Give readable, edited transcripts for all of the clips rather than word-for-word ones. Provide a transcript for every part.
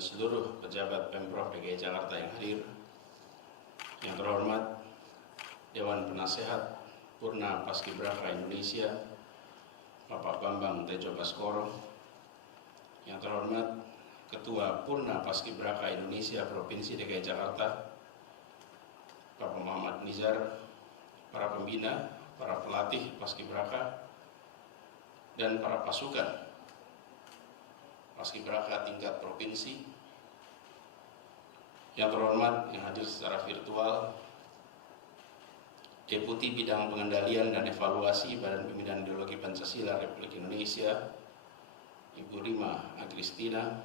seluruh pejabat Pemprov DKI Jakarta yang hadir, yang terhormat Dewan Penasehat Purna Paskibraka Indonesia Bapak Bambang Tejo Baskoro, yang terhormat Ketua Purna Paskibraka Indonesia Provinsi DKI Jakarta Bapak Muhammad Nizar, para pembina, para pelatih Paskibraka, dan para pasukan Paskibraka tingkat provinsi, yang terhormat yang hadir secara virtual Deputi Bidang Pengendalian dan Evaluasi Badan Pembinaan Ideologi Pancasila Republik Indonesia Ibu Rima Agristina,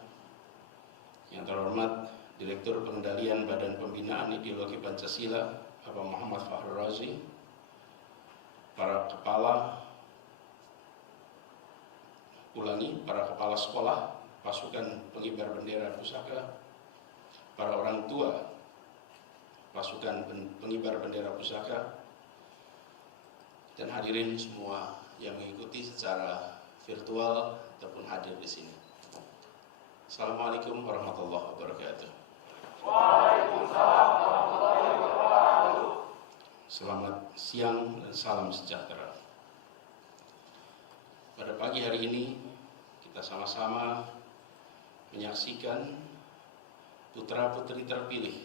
yang terhormat Direktur Pengendalian Badan Pembinaan Ideologi Pancasila Bapak Muhammad Fahru Razi, para kepala sekolah, pasukan pengibar bendera pusaka, para orang tua pasukan pengibar bendera pusaka, dan hadirin semua yang mengikuti secara virtual ataupun hadir di sini. Assalamualaikum warahmatullahi wabarakatuh. Waalaikumsalam warahmatullahi wabarakatuh. Selamat siang dan salam sejahtera. Pada pagi hari ini kita sama-sama menyaksikan putra-putri terpilih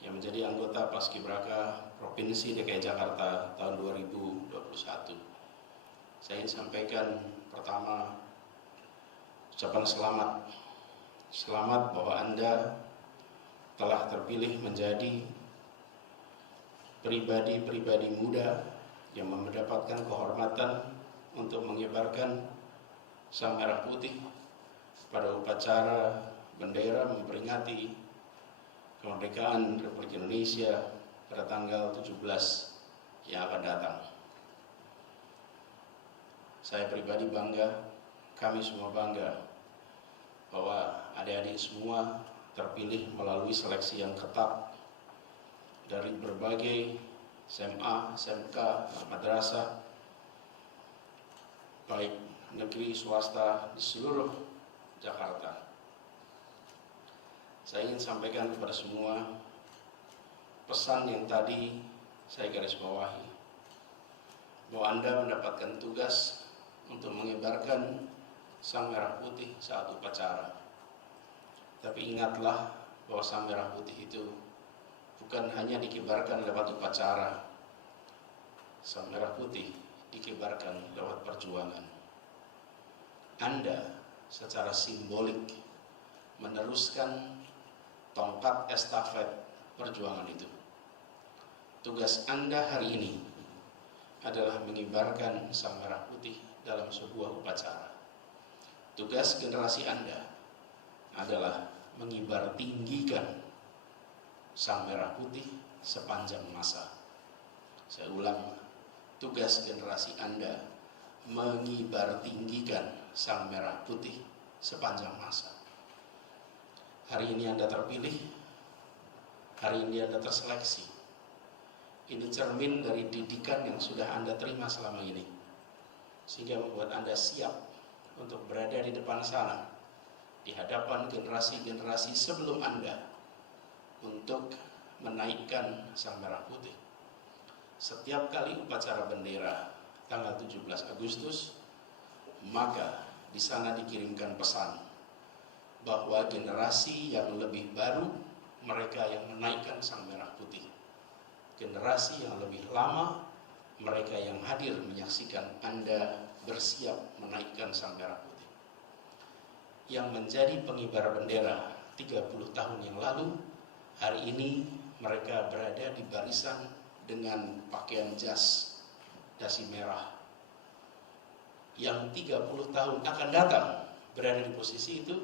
yang menjadi anggota Paskibraka Provinsi DKI Jakarta tahun 2021. Saya ingin sampaikan pertama ucapan selamat. Selamat bahwa Anda telah terpilih menjadi pribadi-pribadi muda yang mendapatkan kehormatan untuk mengibarkan Sang Merah Putih pada upacara bendera memperingati kemerdekaan Republik Indonesia pada tanggal 17 yang akan datang. Saya pribadi bangga, kami semua bangga bahwa adik-adik semua terpilih melalui seleksi yang ketat dari berbagai SMA, SMK, madrasah, baik negeri swasta di seluruh Jakarta. Saya ingin sampaikan kepada semua pesan yang tadi saya garis bawahi, bahwa Anda mendapatkan tugas untuk mengibarkan Sang Merah Putih saat upacara. Tapi ingatlah bahwa Sang Merah Putih itu bukan hanya dikibarkan lewat upacara. Sang Merah Putih dikibarkan lewat perjuangan. Anda secara simbolik meneruskan tongkat estafet perjuangan itu. Tugas Anda hari ini adalah mengibarkan Sang Merah Putih dalam sebuah upacara. Tugas generasi Anda adalah mengibar tinggikan Sang Merah Putih sepanjang masa. Saya ulang, tugas generasi Anda mengibar tinggikan Sang Merah Putih sepanjang masa. Hari ini Anda terpilih, hari ini Anda terseleksi. Ini cermin dari didikan yang sudah Anda terima selama ini, sehingga membuat Anda siap untuk berada di depan sana, di hadapan generasi-generasi sebelum Anda, untuk menaikkan Sang Merah Putih. Setiap kali upacara bendera tanggal 17 Agustus, maka di sana dikirimkan pesan bahwa generasi yang lebih baru, mereka yang menaikkan Sang Merah Putih. Generasi yang lebih lama, mereka yang hadir menyaksikan Anda bersiap menaikkan Sang Merah Putih. Yang menjadi pengibar bendera 30 tahun yang lalu, hari ini mereka berada di barisan dengan pakaian jas dasi merah. Yang 30 tahun akan datang berada di posisi itu,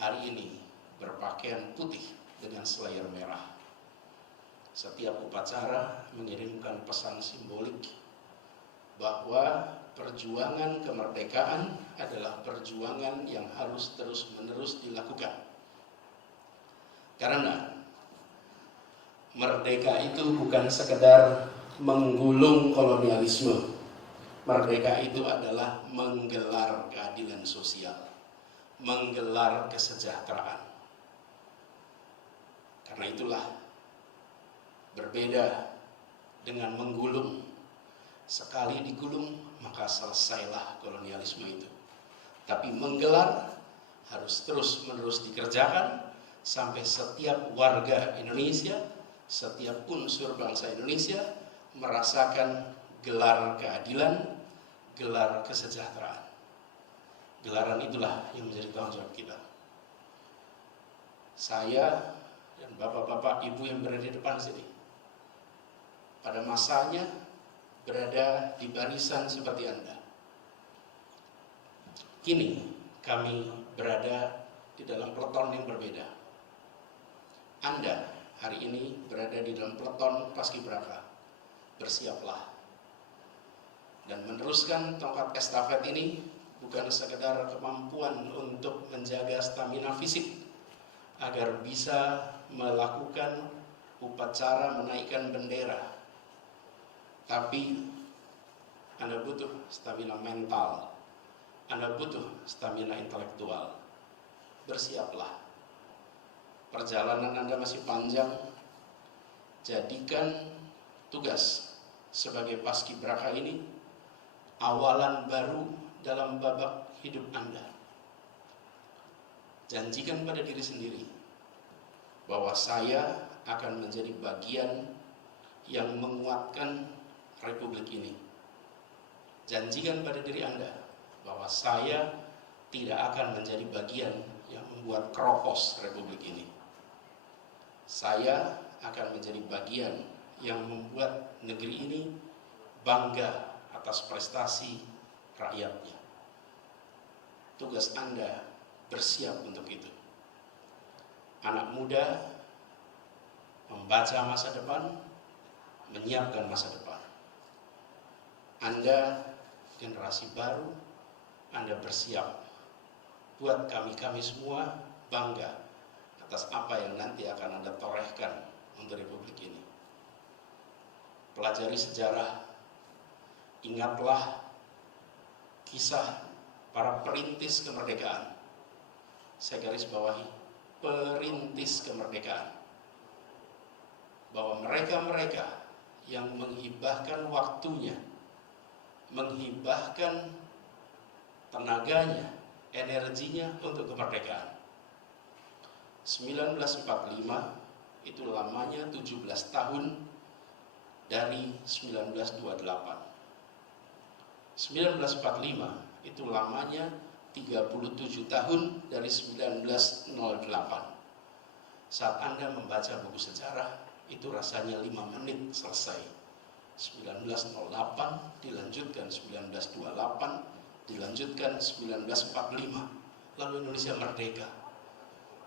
hari ini berpakaian putih dengan selayar merah. Setiap upacara mengirimkan pesan simbolik bahwa perjuangan kemerdekaan adalah perjuangan yang harus terus-menerus dilakukan. Karena merdeka itu bukan sekedar menggulung kolonialisme. Merdeka itu adalah menggelar keadilan sosial, menggelar kesejahteraan. Karena itulah berbeda dengan menggulung. Sekali digulung maka selesailah kolonialisme itu. Tapi menggelar harus terus-menerus dikerjakan sampai setiap warga Indonesia, setiap unsur bangsa Indonesia merasakan gelar keadilan, gelar kesejahteraan. Gelaran itulah yang menjadi tanggung jawab kita. Saya dan bapak-bapak, ibu yang berada di depan sini, pada masanya berada di barisan seperti Anda. Kini kami berada di dalam peleton yang berbeda. Anda hari ini berada di dalam peleton Paskibraka. Bersiaplah dan meneruskan tongkat estafet ini bukan sekedar kemampuan untuk menjaga stamina fisik agar bisa melakukan upacara menaikkan bendera, tapi Anda butuh stamina mental, Anda butuh stamina intelektual. Bersiaplah. Perjalanan Anda masih panjang. Jadikan tugas sebagai Paskibraka ini awalan baru dalam babak hidup Anda. Janjikan pada diri sendiri bahwa saya akan menjadi bagian yang menguatkan Republik ini. Janjikan pada diri Anda bahwa saya tidak akan menjadi bagian yang membuat keropos Republik ini. Saya akan menjadi bagian yang membuat negeri ini bangga atas prestasi rakyatnya. Tugas Anda bersiap untuk itu. Anak muda membaca masa depan, menyiapkan masa depan. Anda generasi baru, Anda bersiap. Buat kami semua bangga atas apa yang nanti akan Anda torehkan untuk Republik ini. Pelajari sejarah, ingatlah kisah para perintis kemerdekaan. Saya garis bawahi, perintis kemerdekaan. Bahwa mereka-mereka yang menghibahkan waktunya, menghibahkan tenaganya, energinya untuk kemerdekaan. 1945 itu lamanya 17 tahun dari 1928. 1945 itu lamanya 37 tahun dari 1908. Saat Anda membaca buku sejarah, itu rasanya 5 menit selesai. 1908 dilanjutkan 1928, dilanjutkan 1945, lalu Indonesia merdeka.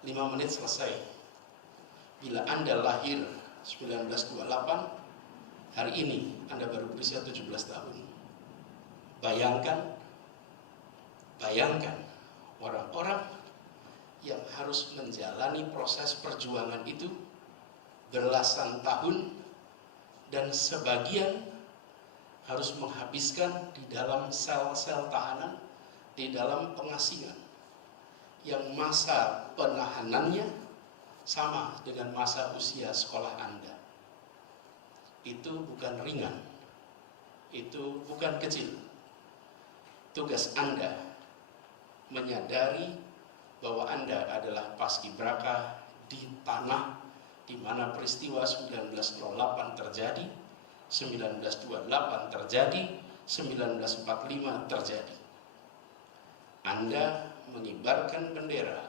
5 menit selesai. Bila Anda lahir 1928, hari ini Anda baru berusia 17 tahun. Bayangkan orang-orang yang harus menjalani proses perjuangan itu belasan tahun dan sebagian harus menghabiskan di dalam sel-sel tahanan, di dalam pengasingan yang masa penahanannya sama dengan masa usia sekolah Anda. Itu bukan ringan, itu bukan kecil. Tugas Anda menyadari bahwa Anda adalah paskibraka di tanah di mana peristiwa 1908 terjadi, 1928 terjadi, 1945 terjadi. Anda mengibarkan bendera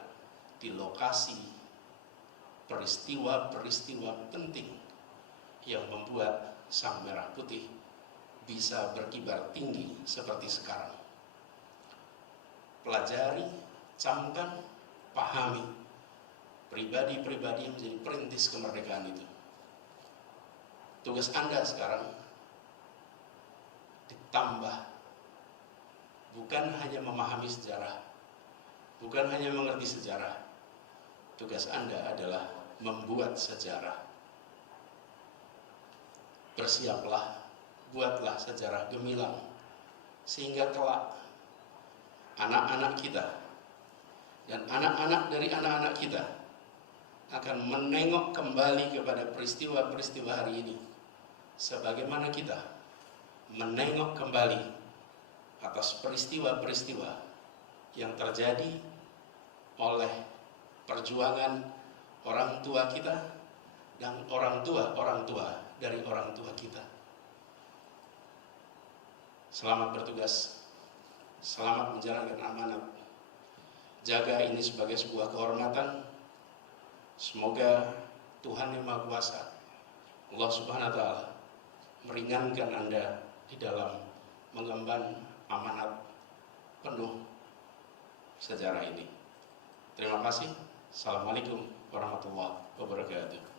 di lokasi peristiwa-peristiwa penting yang membuat Sang Merah Putih bisa berkibar tinggi seperti sekarang. Pelajari, camkan, pahami pribadi-pribadi yang menjadi perintis kemerdekaan itu. Tugas Anda sekarang ditambah, bukan hanya memahami sejarah, bukan hanya mengerti sejarah. Tugas Anda adalah membuat sejarah. Bersiaplah, buatlah sejarah gemilang, sehingga kelak anak-anak kita dan anak-anak dari anak-anak kita akan menengok kembali kepada peristiwa-peristiwa hari ini, sebagaimana kita menengok kembali atas peristiwa-peristiwa yang terjadi oleh perjuangan orang tua kita dan orang tua dari orang tua kita. Selamat bertugas, selamat menjalankan amanat. Jaga ini sebagai sebuah kehormatan. Semoga Tuhan Yang Maha Kuasa, Allah Subhanahu wa Ta'ala, meringankan Anda di dalam mengemban amanat penuh sejarah ini. Terima kasih. Assalamualaikum warahmatullahi wabarakatuh.